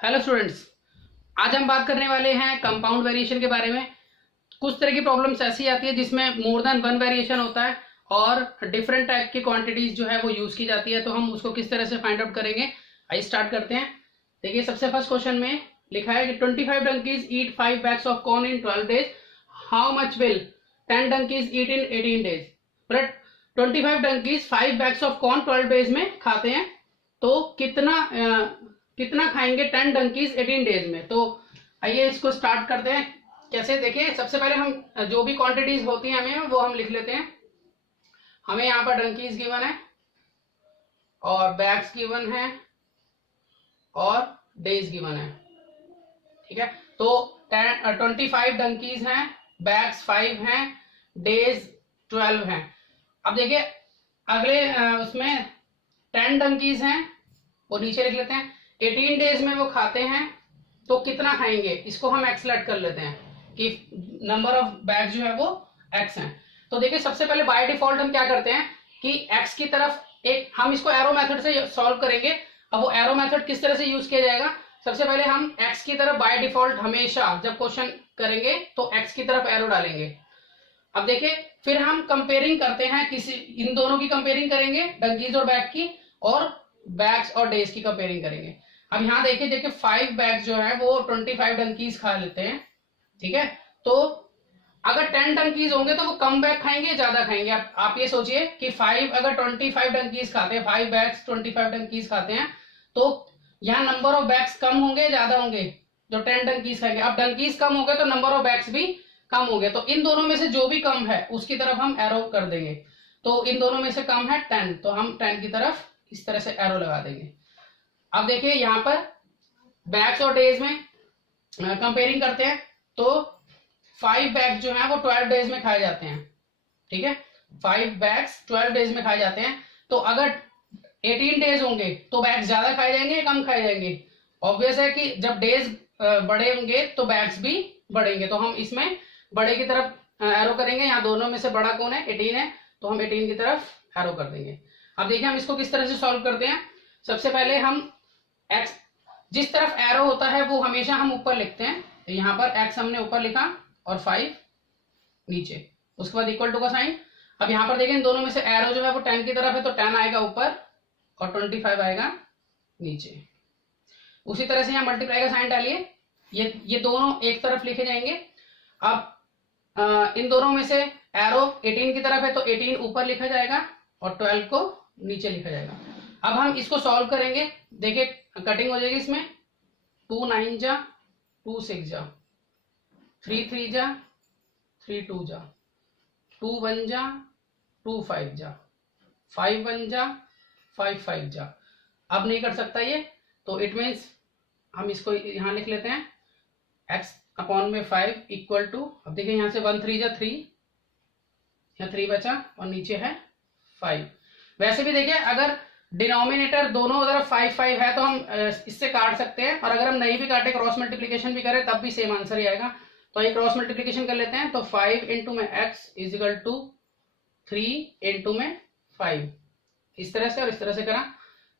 Hello students, आज हम बात करने वाले हैं कंपाउंड वेरिएशन के बारे में। कुछ तरह की प्रॉब्लम्स ऐसी आती है जिसमें मोर देन वन वेरिएशन होता है और डिफरेंट टाइप की क्वांटिटीज जो है वो यूज की जाती है, तो हम उसको किस तरह से फाइंड आउट करेंगे। आइए स्टार्ट करते हैं। देखिए, सबसे फर्स्ट क्वेश्चन में लिखा है कि 25 donkeys eat 5 bags of corn in 12 days. How much will 10 donkeys eat in 18 days? But 25 donkeys 5 bags of corn 12 days में खाते हैं, तो कितना खाएंगे 10 donkeys 18 डेज में। तो आइए इसको स्टार्ट करते हैं। कैसे, देखिए, सबसे पहले हम जो भी क्वांटिटीज होती हैं हमें वो हम लिख लेते हैं। हमें यहाँ पर donkeys गिवन है और बैग्स गिवन है और डेज गिवन है, ठीक है। तो 25 donkeys हैं, बैग्स 5 हैं, डेज 12 हैं। अब देखिए अगले उसमें 10 donkeys हैं, वो नीचे लिख लेते हैं। 18 डेज में वो खाते हैं, तो कितना खाएंगे इसको हम एक्स लेट कर लेते हैं कि नंबर ऑफ बैग्स जो है वो एक्स हैं। तो देखिए, सबसे पहले बाय डिफॉल्ट हम क्या करते हैं कि एक्स की तरफ एक हम इसको एरो मेथड से सॉल्व करेंगे। अब वो एरो मेथड किस तरह से यूज किया जाएगा, सबसे पहले हम एक्स की तरफ बाय डिफॉल्ट हमेशा जब क्वेश्चन करेंगे तो एक्स की तरफ एरो डालेंगे। अब देखिए, फिर हम कंपेयरिंग करते हैं, किसी इन दोनों की कंपेयरिंग करेंगे, डंकीज और बैग की, और बैग्स और डेज की कंपेयरिंग करेंगे। अब यहाँ देखिए 5 बैग्स जो है वो 25 donkeys खा लेते हैं, ठीक है। तो अगर 10 donkeys होंगे तो वो कम बैग खाएंगे, ज्यादा खाएंगे। आप ये सोचिए कि 5 अगर 25 donkeys खाते हैं, 5 बैग्स 25 donkeys खाते हैं, तो यहाँ नंबर ऑफ बैग्स कम होंगे, ज्यादा होंगे जो 10 donkeys खाएंगे। अब donkeys कम हो गए तो नंबर ऑफ बैग्स भी कम हो गए, तो इन दोनों में से जो भी कम है उसकी तरफ हम एरो कर देंगे। तो इन दोनों में से कम है 10, तो हम 10 की तरफ इस तरह से एरो लगा देंगे। अब देखिए यहाँ पर बैग्स और डेज में कंपेयरिंग करते हैं, तो 5 बैग्स जो है वो 12 डेज में खाए जाते हैं, ठीक है। 5 बैग्स 12 डेज में खाए जाते हैं। तो अगर 18 डेज होंगे तो बैग्स ज्यादा खाए जाएंगे या कम खाए जाएंगे। ऑब्वियस है कि जब डेज बड़े होंगे तो बैग्स भी बढ़ेंगे, तो हम इसमें बड़े की तरफ एरो करेंगे। यहाँ दोनों में से बड़ा कौन है, 18 है, तो हम 18 की तरफ एरो कर देंगे। अब देखिए हम इसको किस तरह से सॉल्व करते हैं। सबसे पहले हम x जिस तरफ एरो होता है वो हमेशा हम ऊपर लिखते हैं। तो यहाँ पर x हमने ऊपर लिखा और 5 नीचे, उसके बाद इक्वल टू का साइन। अब यहाँ पर देखें इन दोनों में से एरो जो है वो 10 की तरफ है, तो 10 आएगा ऊपर और 25 आएगा नीचे। उसी तरह से यहाँ मल्टीप्लाई का साइन डालिए, ये दोनों एक तरफ लिखे जाएंगे। अब इन दोनों में से एरो 18 की तरफ है, तो 18 ऊपर लिखा जाएगा और 12 को नीचे लिखा जाएगा। अब हम इसको सॉल्व करेंगे। देखिए कटिंग हो जाएगी इसमें, 2 9 जा 2 6 जा, 3 3 जा 3 2 जा, 2 1 जा 2 5 जा, 5 1 जा 5 5 जा। अब नहीं कर सकता ये, तो इट मीन्स हम इसको यहां लिख लेते हैं x अपॉन में 5 इक्वल टू, अब देखिए यहां से 1 3 जा 3, यहाँ 3 बचा और नीचे है 5। वैसे भी देखिए अगर डिनोमिनेटर दोनों तरफ 5 5 है तो हम इससे काट सकते हैं, और अगर हम नहीं भी काटे, क्रॉस मल्टीप्लीकेशन भी करें, तब भी सेम आंसर ही आएगा। तो ये क्रॉस मल्टीप्लीकेशन कर लेते हैं। तो 5 इंटू में x is equal to 3 into में 5, इस तरह से और इस तरह से करा,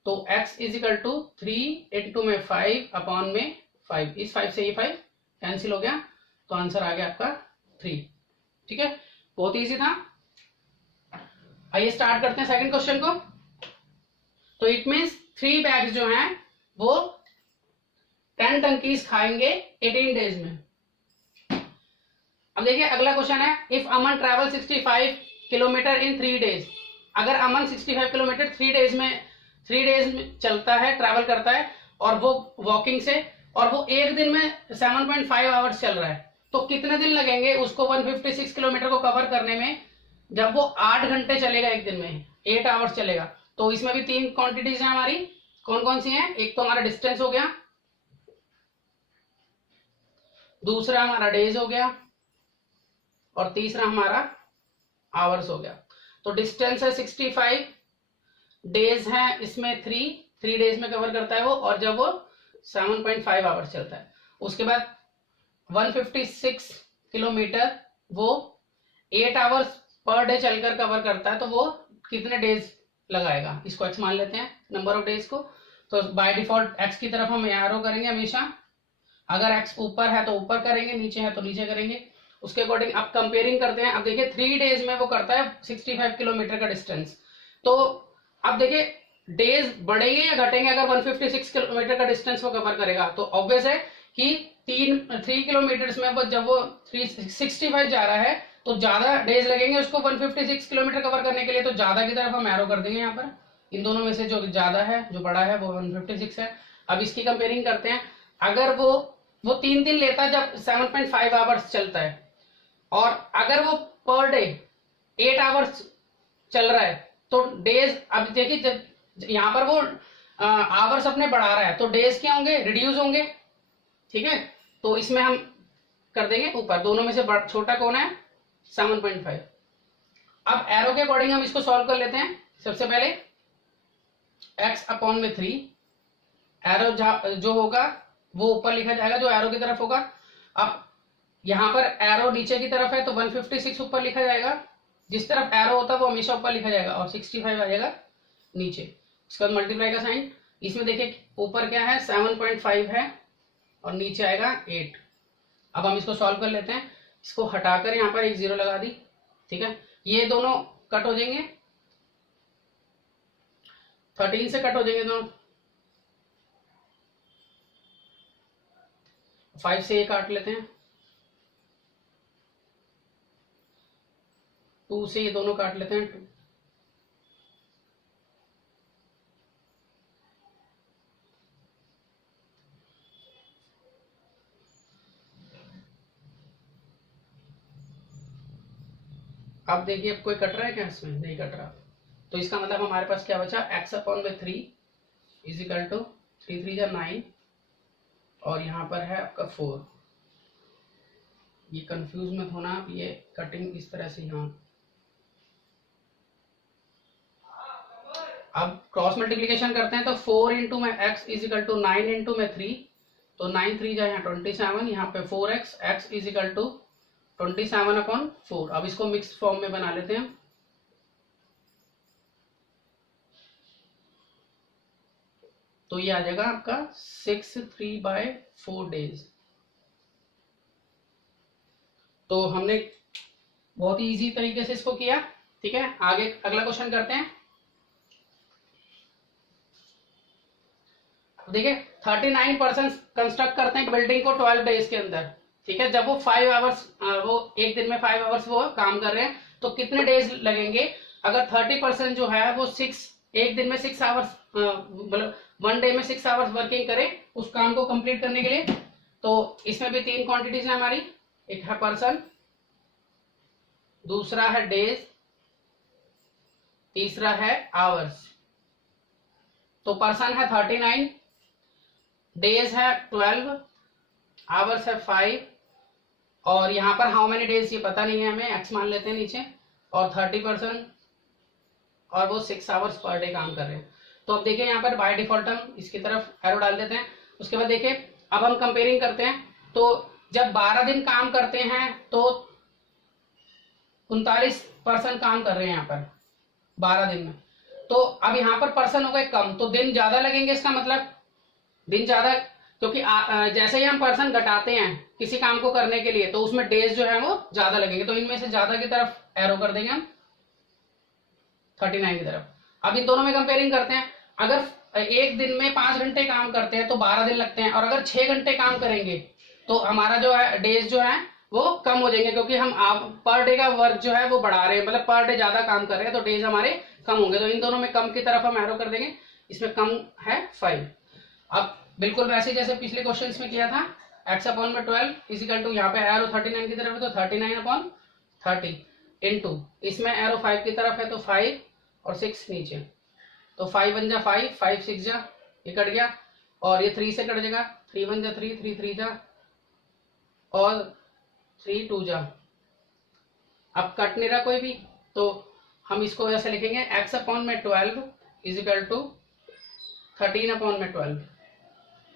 तो x is equal to 3 into में 5 अपॉन में 5। इस 5 से ये 5 कैंसिल हो गया, तो आंसर आ गया आपका 3, ठीक है। बहुत ईजी था। आइए स्टार्ट करते हैं सेकंड क्वेश्चन को। तो इट मीन्स 3 बैग्स जो हैं वो 10 donkeys खाएंगे 18 डेज में। अब देखिए अगला क्वेश्चन है, if Aman travel 65 kilometre in 3 days. अगर अमन 65 किलोमीटर 3 डेज में चलता है, ट्रैवल करता है, और वो वॉकिंग से, और वो एक दिन में 7.5 आवर्स चल रहा है, तो कितने दिन लगेंगे उसको 156 किलोमीटर को कवर करने में, जब वो 8 घंटे चलेगा, एक दिन में 8 आवर्स चलेगा। तो इसमें भी 3 क्वांटिटीज हैं हमारी, कौन कौन सी हैं। एक तो हमारा डिस्टेंस हो गया, दूसरा हमारा डेज हो गया, और तीसरा हमारा आवर्स हो गया। तो डिस्टेंस है 65, डेज है इसमें 3 डेज में कवर करता है वो, और जब वो 7.5 आवर्स चलता है। उसके बाद 156 किलोमीटर वो 8 आवर्स पर डे चलकर कवर करता है, तो वो कितने डेज लगाएगा, इसको x मान लेते हैं नंबर ऑफ डेज को। तो बाय डिफॉल्ट एक्स की तरफ हम एरो करेंगे हमेशा। अगर एक्स ऊपर है तो ऊपर करेंगे, नीचे है तो नीचे करेंगे। उसके अकॉर्डिंग अब कंपेयरिंग करते हैं। अब देखिए 3 डेज में वो करता है 65 किलोमीटर का डिस्टेंस। तो अब देखिए डेज बढ़ेंगे या घटेंगे अगर 156 किलोमीटर का डिस्टेंस वो कवर करेगा? तो ऑब्वियस है कि 3 किलोमीटर में वो जब वो 365 जा रहा है तो ज्यादा डेज लगेंगे उसको 156 किलोमीटर कवर करने के लिए। तो ज्यादा की तरफ हम एरो कर देंगे यहाँ पर। इन दोनों में से जो ज्यादा है, जो बड़ा है, वो 156 है। अब इसकी कंपेयरिंग करते हैं। अगर वो 3 दिन लेता है जब 7.5 आवर्स चलता है, और अगर वो पर डे 8 आवर्स चल रहा है तो डेज, अब देखिए जब यहाँ पर वो आवर्स अपने बढ़ा रहा है तो डेज क्या होंगे? रिड्यूस होंगे। ठीक है, तो इसमें हम कर देंगे ऊपर। दोनों में से छोटा कौन है? 7.5। अब एरो के अकॉर्डिंग हम इसको सॉल्व कर लेते हैं। सबसे पहले x अपॉन में 3, एरो जो होगा वो ऊपर लिखा जाएगा जो एरो की तरफ होगा। अब यहां पर एरो नीचे की तरफ है तो 156 ऊपर लिखा जाएगा। जिस तरफ एरो होता है वो हमेशा ऊपर लिखा जाएगा, और 65 आ जाएगा नीचे। उसके बाद मल्टीप्लाई का साइन। इसमें देखिए ऊपर क्या है? 7.5 है और नीचे आएगा 8। अब हम इसको सॉल्व कर लेते हैं। इसको हटाकर यहाँ पर एक 0 लगा दी। ठीक है, ये दोनों कट हो जाएंगे, 13 से कट हो जाएंगे दोनों। 5 से ये काट लेते हैं, 2 से ये दोनों काट लेते हैं। अब देखिए अब कोई कट रहा है क्या? इसमें नहीं कट रहा। तो इसका मतलब हमारे पास क्या बचा? x अपॉन में 3 इज इक्वल टू 3 3 जा 9, और यहाँ पर है आपका 4। ये कंफ्यूज मत होना आप, ये कटिंग इस तरह से यहाँ। अब क्रॉस मल्टीप्लीकेशन करते हैं तो 4 इंटू में x is equal to 9 into में 3, तो 9 3 जा यहाँ 27, यहाँ पे 4x, x is equal to 27 upon 4। अब इसको मिक्स फॉर्म में बना लेते हैं। तो ये आ जाएगा आपका 63/4 डेज। तो हमने बहुत ही इजी तरीके से इसको किया। ठीक है, आगे अगला क्वेश्चन करते हैं। देखिए 39% कंस्ट्रक्ट करते हैं बिल्डिंग को 12 डेज के अंदर। ठीक है, जब वो 5 आवर्स, वो एक दिन में 5 आवर्स वो काम कर रहे हैं तो कितने डेज लगेंगे? अगर 30% जो है वो एक दिन में 6 आवर्स, मतलब 1 डे में 6 आवर्स वर्किंग करे उस काम को कंप्लीट करने के लिए। तो इसमें भी 3 क्वांटिटीज है हमारी। एक है पर्सन, दूसरा है डेज, तीसरा है आवर्स। तो पर्सन है 39, डेज है 12, आवर्स है 5, और यहां पर हाउ मेनी डेज ये पता नहीं है हमें, एक्स मान लेते हैं नीचे, और 30%, और वो 6 आवर्स पर डे काम कर रहे हैं। तो अब देखिए यहाँ पर बाय डिफॉल्ट हम इसकी तरफ एरो डाल देते हैं। उसके बाद देखिए अब हम कंपेयरिंग करते हैं। तो जब 12 दिन काम करते हैं तो 39% काम कर रहे हैं यहाँ पर 12 दिन में। तो अब यहाँ पर पर्सन हो गए कम, तो दिन ज्यादा लगेंगे। इसका मतलब दिन ज्यादा, क्योंकि जैसे ही हम पर्सन घटाते हैं किसी काम को करने के लिए तो उसमें डेज जो है वो ज्यादा लगेंगे। तो इनमें से ज्यादा की तरफ एरो कर देंगे हम 39 की तरफ। अब इन दोनों में कंपेयरिंग करते हैं। अगर एक दिन में 5 घंटे काम करते हैं तो 12 दिन लगते हैं, और अगर 6 घंटे काम करेंगे तो हमारा जो है डेज जो है वो कम हो जाएंगे, क्योंकि हम पर डे का वर्क जो है वो बढ़ा रहे हैं, मतलब पर डे ज्यादा काम कर रहे हैं तो डेज हमारे कम होंगे। तो इन दोनों में कम की तरफ हम एरो कर देंगे। इसमें कम है 5। अब बिल्कुल वैसे जैसे पिछले क्वेश्चन में किया था, x अपॉन में 12 इज इक्वल टू, यहाँ पे एरो 39 की तरफ है तो 39 अपॉन 30 इंटू, इसमें एरो 5 की तरफ है तो 5 और 6 नीचे, तो 5 1 जा 5, 5 6 जा, ये कट गया, और ये 3 से कट जाएगा, 3 1 जा 3, 3 3 जा, और 3 2 जा। अब कट नहीं रहा कोई भी, तो हम इसको ऐसे लिखेंगे x अपॉन में 12 इज इक्वल टू 13 अपॉन में 12।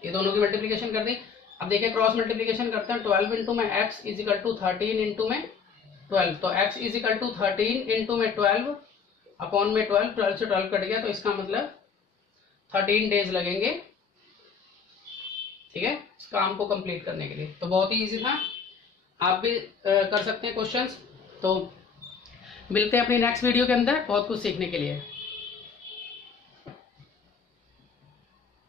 ये दोनों की मल्टीप्लीकेशन कर दी। अब देखिए क्रॉस मल्टीप्लीकेशन करते हैं। 12 इंटू में x is equal to 13 into में 12, तो x is equal to 13 into में 12 अपॉन में 12, 12 से 12 कट गया, तो इसका मतलब 13 डेज लगेंगे, ठीक है, इस काम को कंप्लीट करने के लिए। तो बहुत ही इजी था, आप भी कर सकते हैं क्वेश्चंस। तो मिलते हैं अपनी नेक्स्ट वीडियो के अंदर बहुत कुछ सीखने के लिए।